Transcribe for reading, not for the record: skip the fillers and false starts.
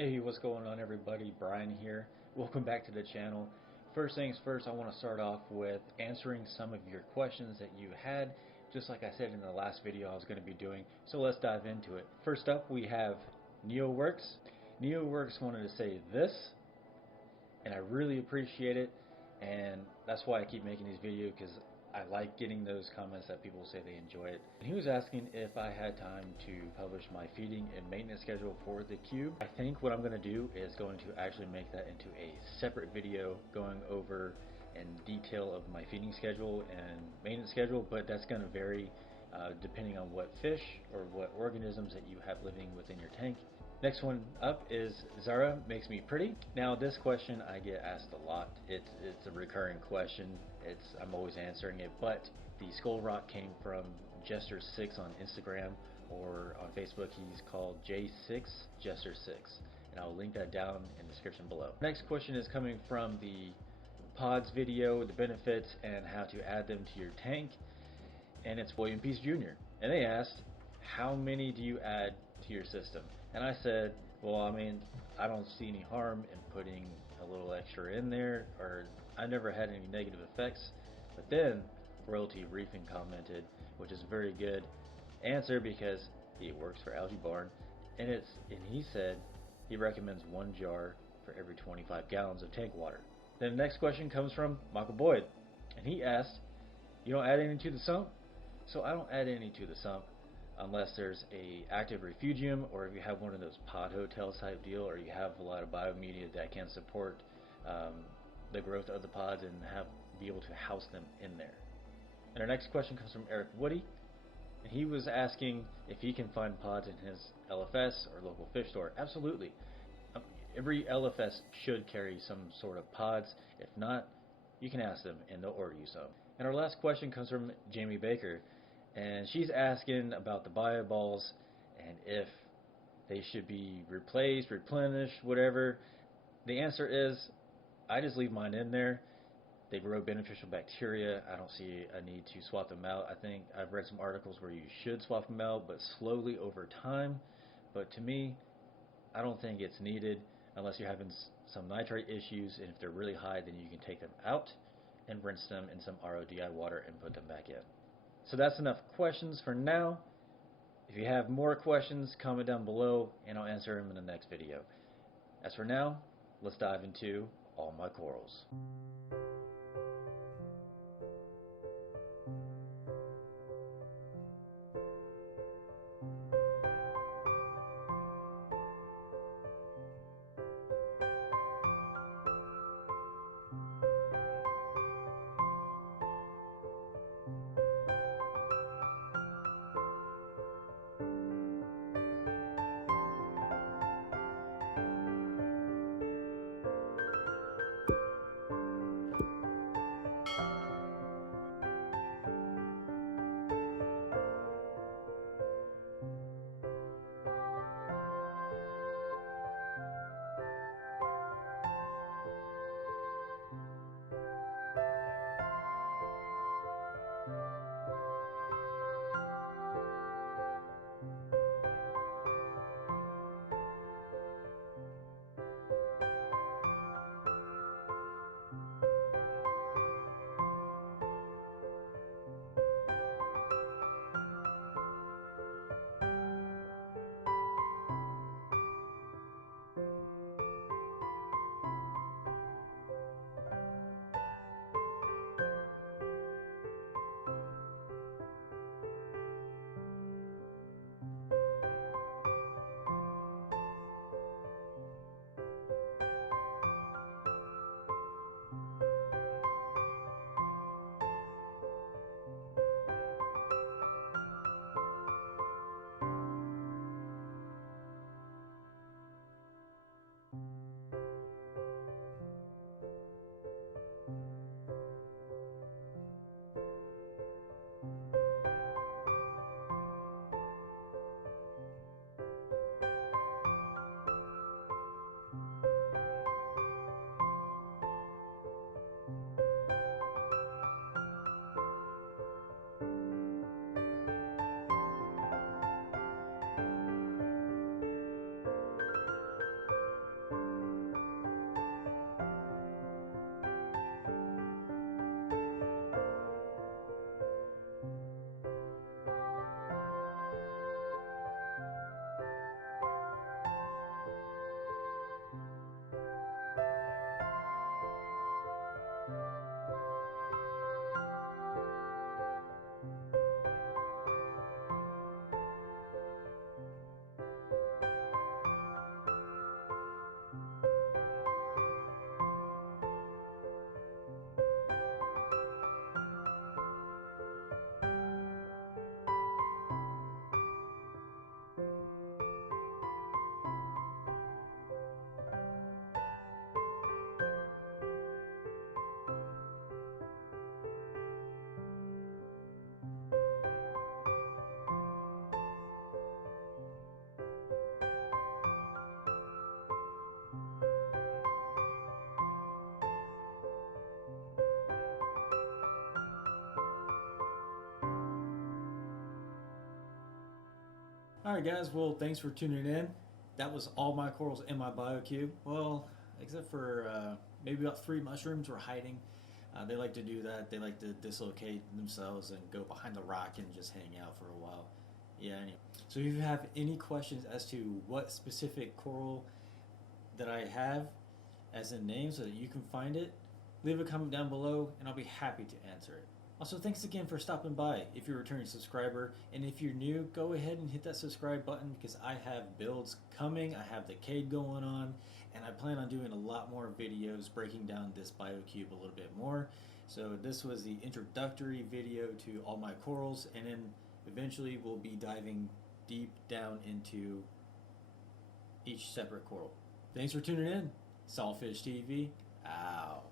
Hey, what's going on everybody? Brian here. Welcome back to the channel. First things first, I want to start off with answering some of your questions that you had, just like I said in the last video I was going to be doing. So let's dive into it. First up, we have NeoWorks. NeoWorks wanted to say this, and I really appreciate it, and that's why I keep making these videos, because I like getting those comments that people say they enjoy it. And he was asking if I had time to publish my feeding and maintenance schedule for the cube. I think what I'm going to do is going to actually make that into a separate video going over in detail of my feeding schedule and maintenance schedule, but that's going to vary depending on what fish or what organisms that you have living within your tank. Next one up is Zara makes me pretty. Now this question I get asked a lot. It's a recurring question. I'm always answering it, but the skull rock came from Jester6 on Instagram, or on Facebook he's called J6Jester6, and I'll link that down in the description below. Next question is coming from the pods video, the benefits and how to add them to your tank, and it's William Peace Jr. and they asked, how many do you add to your system? And I said, well, I mean, I don't see any harm in putting a little extra in there, or I never had any negative effects. But then Royalty Reefing commented, which is a very good answer because he works for Algae Barn, and he said he recommends 1 jar for every 25 gallons of tank water. Then the next question comes from Michael Boyd, and he asked, you don't add any to the sump? So I don't add any to the sump unless there's a active refugium, or if you have one of those pod hotels type deal, or you have a lot of biomedia that can support the growth of the pods and be able to house them in there. And our next question comes from Eric Woody, and he was asking if he can find pods in his LFS or local fish store. Absolutely. Every LFS should carry some sort of pods. If not, you can ask them and they'll order you some. And our last question comes from Jamie Baker, and she's asking about the bio balls and if they should be replaced, replenished, whatever. The answer is, I just leave mine in there. They grow beneficial bacteria. I don't see a need to swap them out. I think I've read some articles where you should swap them out, but slowly over time. But to me, I don't think it's needed unless you're having some nitrate issues, and if they're really high, then you can take them out and rinse them in some RODI water and put them back in. So that's enough questions for now. If you have more questions, comment down below and I'll answer them in the next video. As for now, let's dive into all my corals. Alright guys, well thanks for tuning in. That was all my corals in my BioCube. Well, except for maybe about 3 mushrooms were hiding. They like to do that. They like to dislocate themselves and go behind the rock and just hang out for a while. Yeah, anyway. So if you have any questions as to what specific coral that I have as a name so that you can find it, leave a comment down below and I'll be happy to answer it. Also, thanks again for stopping by if you're a returning subscriber. And if you're new, go ahead and hit that subscribe button because I have builds coming. I have the CADE going on. And I plan on doing a lot more videos breaking down this BioCube a little bit more. So this was the introductory video to all my corals. And then eventually we'll be diving deep down into each separate coral. Thanks for tuning in. Saltfish TV, out.